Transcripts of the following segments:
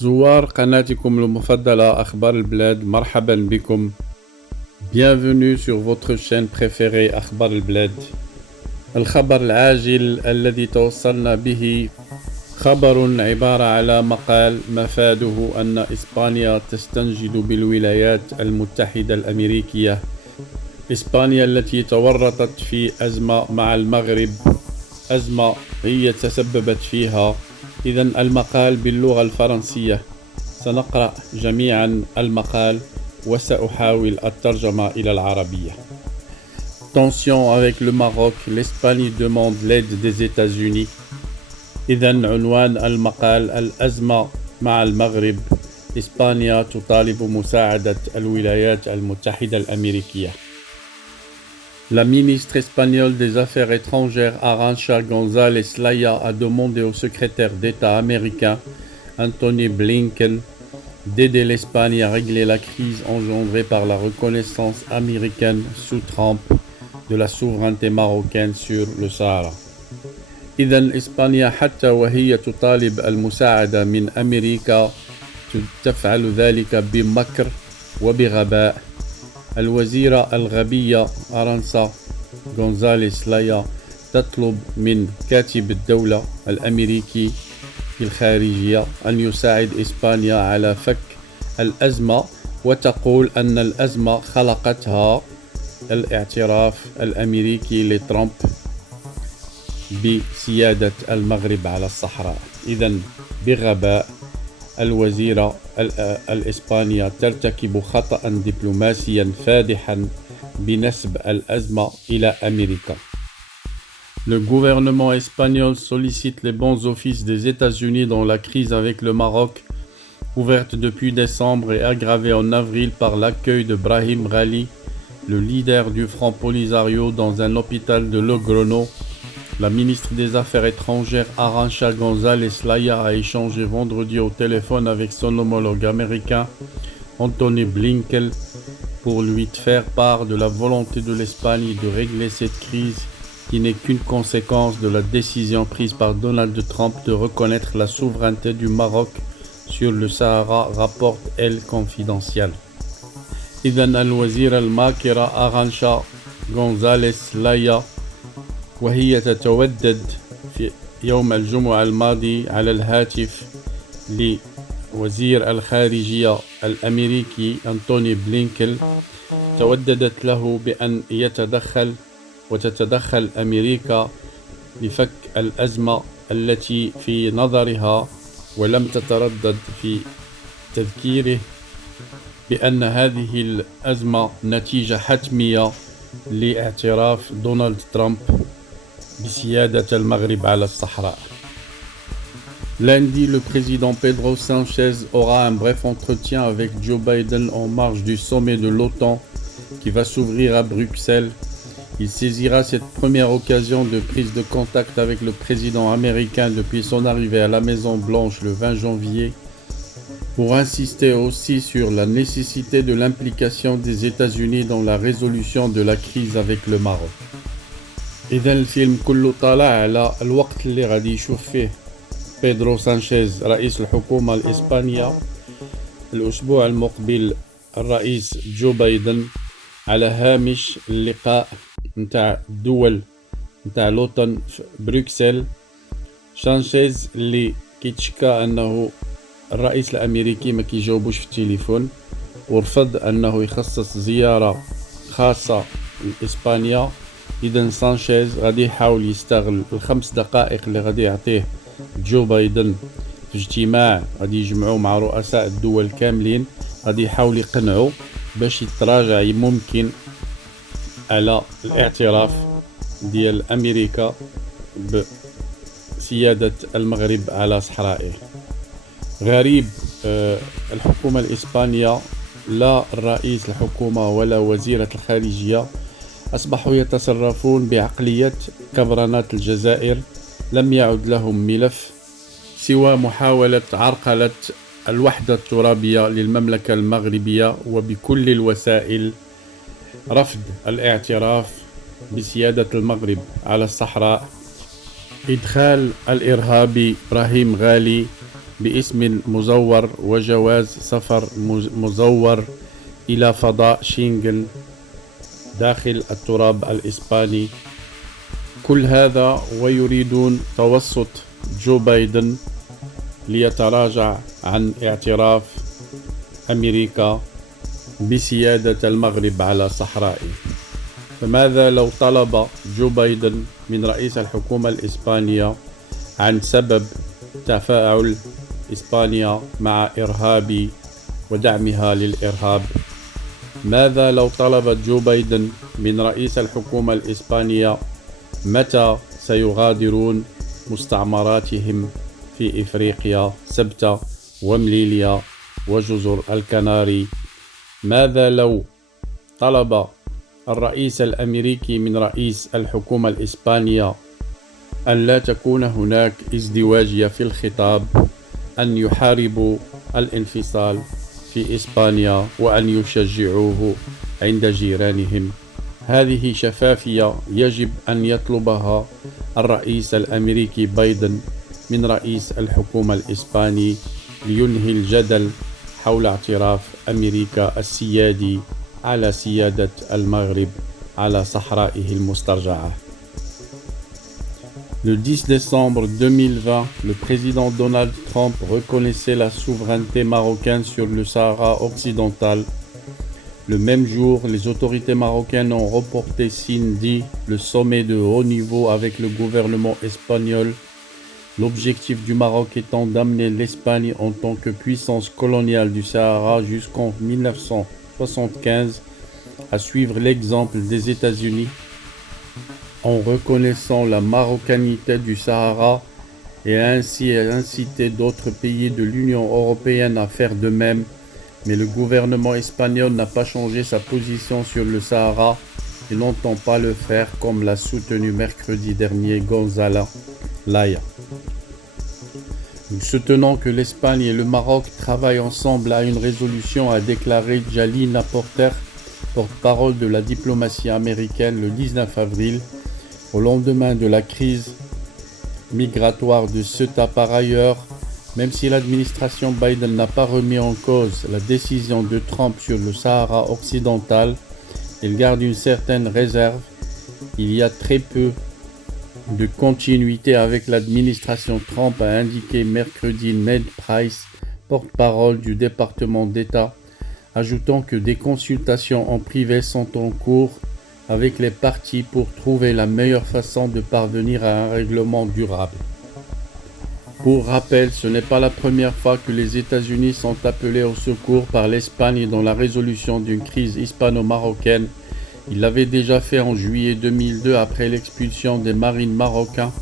زوار قناتكم المفضلة أخبار البلاد، مرحبا بكم. Bienvenue sur votre chaîne préférée أخبار البلاد. الخبر العاجل الذي توصلنا به خبر عبارة على مقال مفاده أن إسبانيا تستنجد بالولايات المتحدة الأمريكية. إسبانيا التي تورطت في أزمة مع المغرب، أزمة هي تسببت فيها. إذن المقال باللغة الفرنسية، سنقرأ جميعا المقال وسأحاول الترجمة إلى العربية. Tension avec le Maroc, l'Espagne demande l'aide des États-Unis. إذن عنوان المقال: الأزمة مع المغرب، إسبانيا تطالب مساعدة الولايات المتحدة الأمريكية. La ministre espagnole des Affaires étrangères Arantxa González Laya a demandé au secrétaire d'État américain Antony Blinken d'aider l'Espagne à régler la crise engendrée par la reconnaissance américaine sous Trump de la souveraineté marocaine sur le Sahara. إذن إسبانيا حتى وهي تطالب المساعدة من أمريكا تفعل ذلك بمكر وبغباء. الوزيرة الغبية أرانتشا غونزاليس لايا تطلب من كاتب الدولة الأمريكي في الخارجية أن يساعد إسبانيا على فك الأزمة، وتقول أن الأزمة خلقتها الاعتراف الأمريكي لترامب بسيادة المغرب على الصحراء. إذن بغباء الوزيرة الإسبانية ترتكب خطأ دبلوماسيا فادحا بنسب الأزمة إلى أمريكا. Le gouvernement espagnol sollicite les bons offices des États-Unis dans la crise avec le Maroc, ouverte depuis décembre et aggravée en avril par l'accueil de Brahim Ghali, le leader du Front Polisario, dans un hôpital de Logroño. La ministre des Affaires étrangères Arantxa González Laya a échangé vendredi au téléphone avec son homologue américain Antony Blinken pour lui faire part de la volonté de l'Espagne de régler cette crise qui n'est qu'une conséquence de la décision prise par Donald Trump de reconnaître la souveraineté du Maroc sur le Sahara, rapporte Elle Confidential. إذن الوزيرة الماكرة أرانتشا غونزاليس لايا وهي تتودد في يوم الجمعة الماضي على الهاتف لوزير الخارجية الأمريكي أنتوني بلينكن، توددت له بأن يتدخل وتتدخل أمريكا لفك الأزمة التي في نظرها، ولم تتردد في تذكيره بأن هذه الأزمة نتيجة حتمية لاعتراف دونالد ترامب بسيادة المغرب على الصحراء. Lundi, le président Pedro Sánchez aura un bref entretien avec Joe Biden en marge du sommet de l'OTAN qui va s'ouvrir à Bruxelles. Il saisira cette première occasion de prise de contact avec le président américain depuis son arrivée à la Maison-Blanche le 20 janvier pour insister aussi sur la nécessité de l'implication des États-Unis dans la résolution de la crise avec le Maroc. إذا الفيلم كله طالع على الوقت اللي غادي يشوف فيه بيدرو سانشيز رئيس الحكومة الإسبانية الأسبوع المقبل الرئيس جو بايدن على هامش اللقاء نتاع الدول نتاع لوطن في بروكسل. سانشيز اللي كيتشكى أنه الرئيس الأمريكي ما كيجاوبوش في التليفون، ورفض أنه يخصص زيارة خاصة لإسبانيا. إذن سانشيز غادي يحاول يستغل ال5 دقائق اللي غادي يعطيه جو بايدن في اجتماع غادي يجمعوا مع رؤساء الدول كاملين، غادي يحاول يقنعوا باش يتراجع ممكن على الاعتراف ديال أمريكا بسيادة المغرب على صحرائه. غريب، الحكومة الإسبانية لا رئيس الحكومة ولا وزيرة الخارجية أصبحوا يتصرفون بعقلية كبرنات الجزائر، لم يعد لهم ملف سوى محاولة عرقلة الوحدة الترابية للمملكة المغربية وبكل الوسائل رفض الاعتراف بسيادة المغرب على الصحراء. إدخال الإرهابي إبراهيم غالي باسم مزور وجواز سفر مزور إلى فضاء شينغن داخل التراب الإسباني. كل هذا ويريدون توسط جو بايدن ليتراجع عن اعتراف أمريكا بسيادة المغرب على صحرائه. فماذا لو طلب جو بايدن من رئيس الحكومة الإسبانية عن سبب تفاعل إسبانيا مع إرهابي ودعمها للإرهاب؟ ماذا لو طلب جو بايدن من رئيس الحكومة الإسبانية متى سيغادرون مستعمراتهم في إفريقيا سبتة ومليليا وجزر الكناري؟ ماذا لو طلب الرئيس الأمريكي من رئيس الحكومة الإسبانية أن لا تكون هناك ازدواجية في الخطاب، أن يحاربوا الانفصال في إسبانيا وأن يشجعوه عند جيرانهم؟ هذه شفافية يجب أن يطلبها الرئيس الأمريكي بايدن من رئيس الحكومة الإسباني لينهي الجدل حول اعتراف أمريكا السيادي على سيادة المغرب على صحرائه المسترجعة. Le 10 décembre 2020, le président Donald Trump reconnaissait la souveraineté marocaine sur le Sahara occidental. Le même jour, les autorités marocaines ont reporté Sindi, le sommet de haut niveau avec le gouvernement espagnol. L'objectif du Maroc étant d'amener l'Espagne en tant que puissance coloniale du Sahara jusqu'en 1975 à suivre l'exemple des États-Unis en reconnaissant la marocanité du Sahara et ainsi inciter d'autres pays de l'Union européenne à faire de même. Mais le gouvernement espagnol n'a pas changé sa position sur le Sahara et n'entend pas le faire comme l'a soutenu mercredi dernier Gonzalo Laya. Nous soutenons que l'Espagne et le Maroc travaillent ensemble à une résolution, a déclaré Jalina Porter, porte-parole de la diplomatie américaine, le 19 avril, au lendemain de la crise migratoire de Ceuta. Par ailleurs, même si l'administration Biden n'a pas remis en cause la décision de Trump sur le Sahara occidental, il garde une certaine réserve. Il y a très peu de continuité avec l'administration Trump, a indiqué mercredi Ned Price, porte-parole du département d'État, ajoutant que des consultations en privé sont en cours avec les partis pour trouver la meilleure façon de parvenir à un règlement durable. Pour rappel, ce n'est pas la première fois que les États-Unis sont appelés au secours par l'Espagne dans la résolution d'une crise hispano-marocaine. Il l'avait déjà fait en juillet 2002 après l'expulsion des marines marocains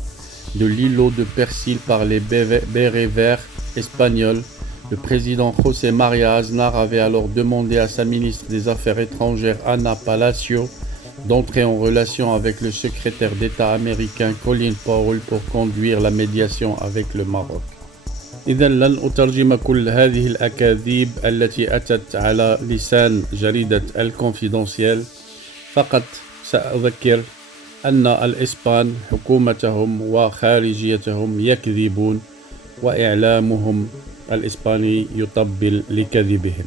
de l'îlot de Persil par les bérets verts espagnols. Le président José María Aznar avait alors demandé à sa ministre des Affaires étrangères Ana Palacio d'entrer en relation avec le secrétaire d'État américain Colin Powell pour conduire la médiation avec le Maroc. إذن لن أترجم كل هذه الأكاذيب التي أتت على لسان جريدة الكونفيدنسيال، فقط سأذكر أن الإسبان حكومتهم وخارجيتهم يكذبون وإعلامهم الإسباني يطبل لكذبهم.